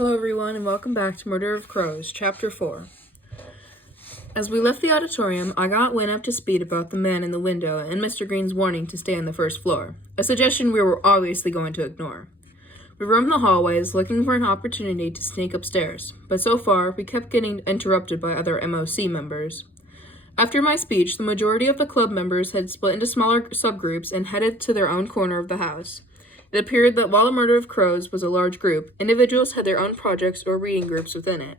Hello everyone and welcome back to Murder of Crows, Chapter 4. As we left the auditorium, I got Wynne up to speed about the man in the window and Mr. Green's warning to stay on the first floor, a suggestion we were obviously going to ignore. We roamed the hallways, looking for an opportunity to sneak upstairs, but so far, we kept getting interrupted by other MOC members. After my speech, the majority of the club members had split into smaller subgroups and headed to their own corner of the house. It appeared that while the Murder of Crows was a large group, individuals had their own projects or reading groups within it.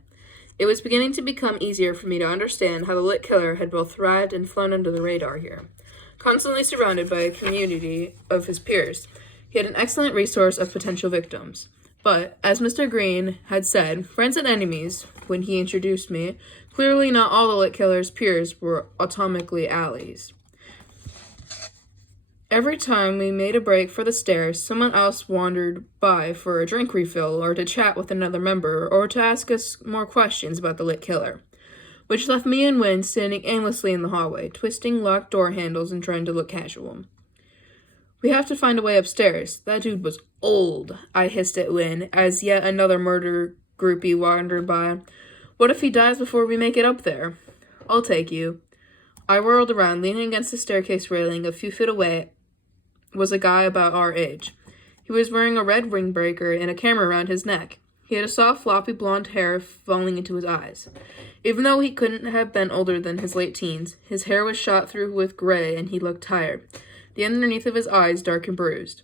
It was beginning to become easier for me to understand how the lit killer had both thrived and flown under the radar here. Constantly surrounded by a community of his peers, he had an excellent resource of potential victims. But, as Mr. Green had said, friends and enemies, when he introduced me, clearly not all the lit killer's peers were atomically allies. Every time we made a break for the stairs, someone else wandered by for a drink refill or to chat with another member or to ask us more questions about the lit killer, which left me and Wynne standing aimlessly in the hallway, twisting locked door handles and trying to look casual. "We have to find a way upstairs. That dude was old," I hissed at Wynne as yet another murder groupie wandered by. "What if he dies before we make it up there?" "I'll take you." I whirled around, leaning against the staircase railing a few feet away was a guy about our age. He was wearing a red windbreaker and a camera around his neck. He had a soft, floppy blonde hair falling into his eyes. Even though he couldn't have been older than his late teens, his hair was shot through with gray and he looked tired, the underneath of his eyes dark and bruised.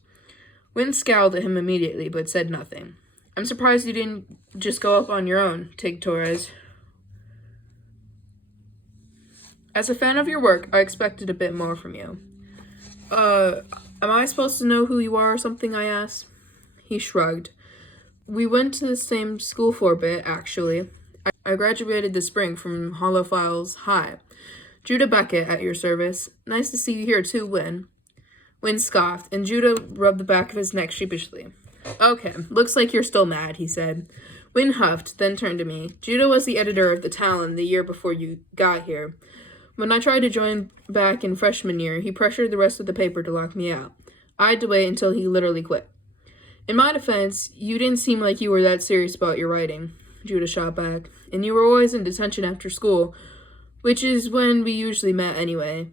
Wynne scowled at him immediately, but said nothing. "I'm surprised you didn't just go up on your own, Tig Torres. As a fan of your work, I expected a bit more from you." Am I supposed to know who you are or something?" I asked. He shrugged. "We went to the same school for a bit, actually. I graduated this spring from Hollow Files High. Judah Beckett at your service. Nice to see you here too, Wynne." Wynne scoffed, and Judah rubbed the back of his neck sheepishly. "Okay, looks like you're still mad," he said. Wynne huffed, then turned to me. "Judah was the editor of the Talon the year before you got here. When I tried to join back in freshman year, he pressured the rest of the paper to lock me out. I had to wait until he literally quit." "In my defense, you didn't seem like you were that serious about your writing," Judah shot back. "And you were always in detention after school, which is when we usually met anyway."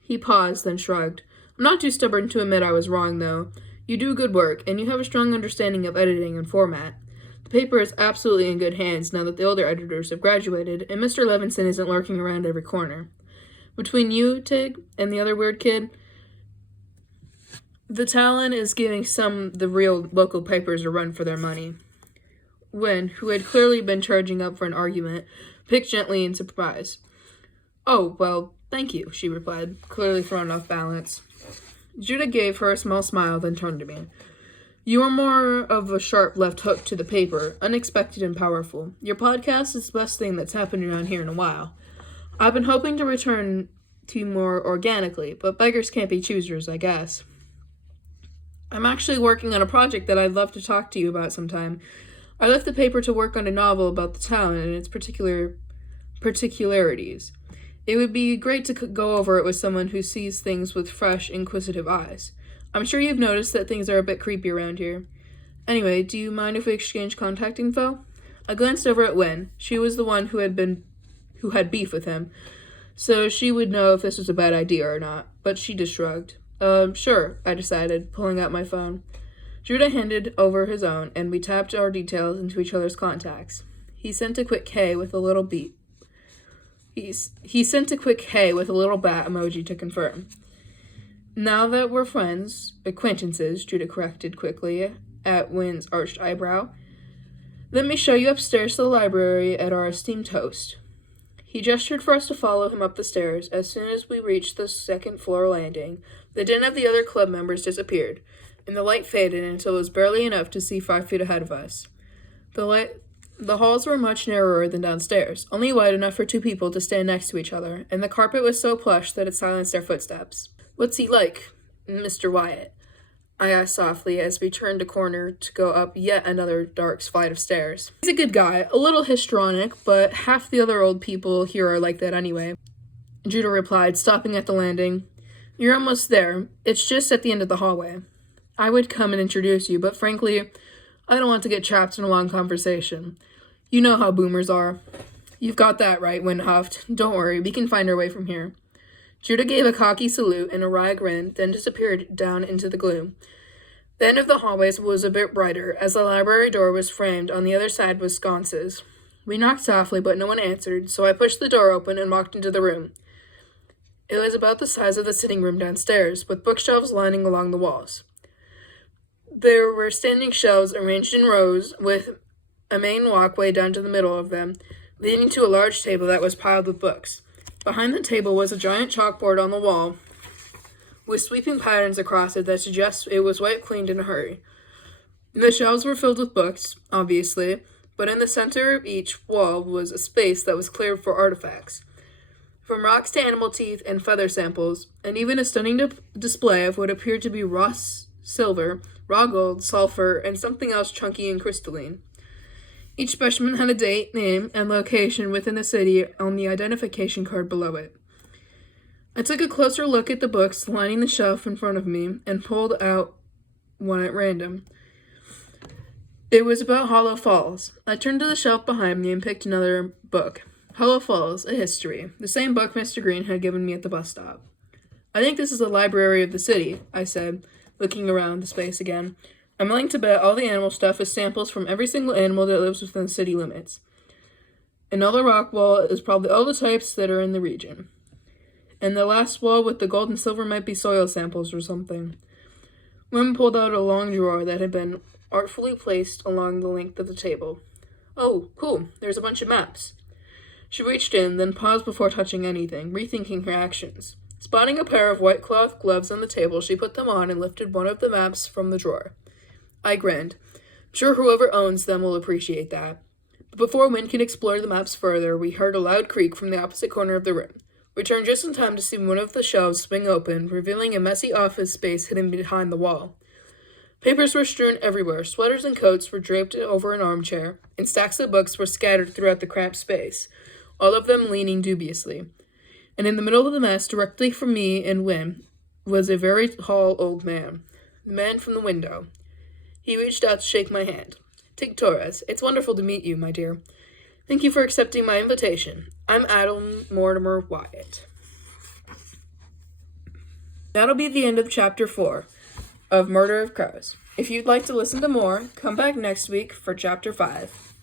He paused, then shrugged. "I'm not too stubborn to admit I was wrong, though. You do good work, and you have a strong understanding of editing and format. The paper is absolutely in good hands now that the older editors have graduated, and Mr. Levinson isn't lurking around every corner. Between you, Tig, and the other weird kid, the Talon is giving the real local papers a run for their money." Wynne, who had clearly been charging up for an argument, picked gently in surprise. "Oh, well, thank you," she replied, clearly thrown off balance. Judah gave her a small smile, then turned to me. "You are more of a sharp left hook to the paper, unexpected and powerful. Your podcast is the best thing that's happened around here in a while. I've been hoping to return to you more organically, but beggars can't be choosers, I guess. I'm actually working on a project that I'd love to talk to you about sometime. I left the paper to work on a novel about the Talon and its particularities. It would be great to go over it with someone who sees things with fresh, inquisitive eyes. I'm sure you've noticed that things are a bit creepy around here. Anyway, do you mind if we exchange contact info?" I glanced over at Wynne. She was the one who had beef with him, so she would know if this was a bad idea or not, but she just shrugged. Sure," I decided, pulling out my phone. Judah handed over his own, and we tapped our details into each other's contacts. He sent a quick K with a little beep. He sent a quick K with a little bat emoji to confirm. "Now that we're acquaintances," Judah corrected quickly at Wynne's arched eyebrow, "let me show you upstairs to the library at our esteemed host." He gestured for us to follow him up the stairs. As soon as we reached the second-floor landing, the din of the other club members disappeared, and the light faded until it was barely enough to see 5 feet ahead of us. The halls were much narrower than downstairs, only wide enough for 2 people to stand next to each other, and the carpet was so plush that it silenced their footsteps. "What's he like, Mr. Wyatt?" I asked softly as we turned a corner to go up yet another dark flight of stairs. "He's a good guy, a little histrionic, but half the other old people here are like that anyway," Judah replied, stopping at the landing. "You're almost there. It's just at the end of the hallway. I would come and introduce you, but frankly, I don't want to get trapped in a long conversation. You know how boomers are. You've got that right, Wynne huffed. Don't worry, we can find our way from here. Judah gave a cocky salute and a wry grin, then disappeared down into the gloom. The end of the hallways was a bit brighter, as the library door was framed on the other side with sconces. We knocked softly, but no one answered, so I pushed the door open and walked into the room. It was about the size of the sitting room downstairs, with bookshelves lining along the walls. There were standing shelves arranged in rows, with a main walkway down to the middle of them, leading to a large table that was piled with books. Behind the table was a giant chalkboard on the wall, with sweeping patterns across it that suggest it was wiped cleaned in a hurry. The shelves were filled with books, obviously, but in the center of each wall was a space that was cleared for artifacts. From rocks to animal teeth and feather samples, and even a stunning display of what appeared to be raw silver, raw gold, sulfur, and something else chunky and crystalline. Each specimen had a date, name, and location within the city on the identification card below it. I took a closer look at the books lining the shelf in front of me and pulled out one at random. It was about Hollow Falls. I turned to the shelf behind me and picked another book. Hollow Falls, a history, the same book Mr. Green had given me at the bus stop. I think this is the library of the city, I said, looking around the space again. I'm willing to bet all the animal stuff is samples from every single animal that lives within the city limits. And all the rock wall is probably all the types that are in the region. And the last wall with the gold and silver might be soil samples or something. Wim pulled out a long drawer that had been artfully placed along the length of the table. Oh, cool, there's a bunch of maps. She reached in, then paused before touching anything, rethinking her actions. Spotting a pair of white cloth gloves on the table, she put them on and lifted one of the maps from the drawer. I grinned. I'm sure whoever owns them will appreciate that. But before Wynne could explore the maps further, we heard a loud creak from the opposite corner of the room. We turned just in time to see one of the shelves swing open, revealing a messy office space hidden behind the wall. Papers were strewn everywhere, sweaters and coats were draped over an armchair, and stacks of books were scattered throughout the cramped space, all of them leaning dubiously. And in the middle of the mess, directly from me and Wynne, was a very tall old man. The man from the window. He reached out to shake my hand. Tig Torres, it's wonderful to meet you, my dear. Thank you for accepting my invitation. I'm Adam Mortimer Wyatt. That'll be the end of Chapter 4 of Murder of Crows. If you'd like to listen to more, come back next week for Chapter 5.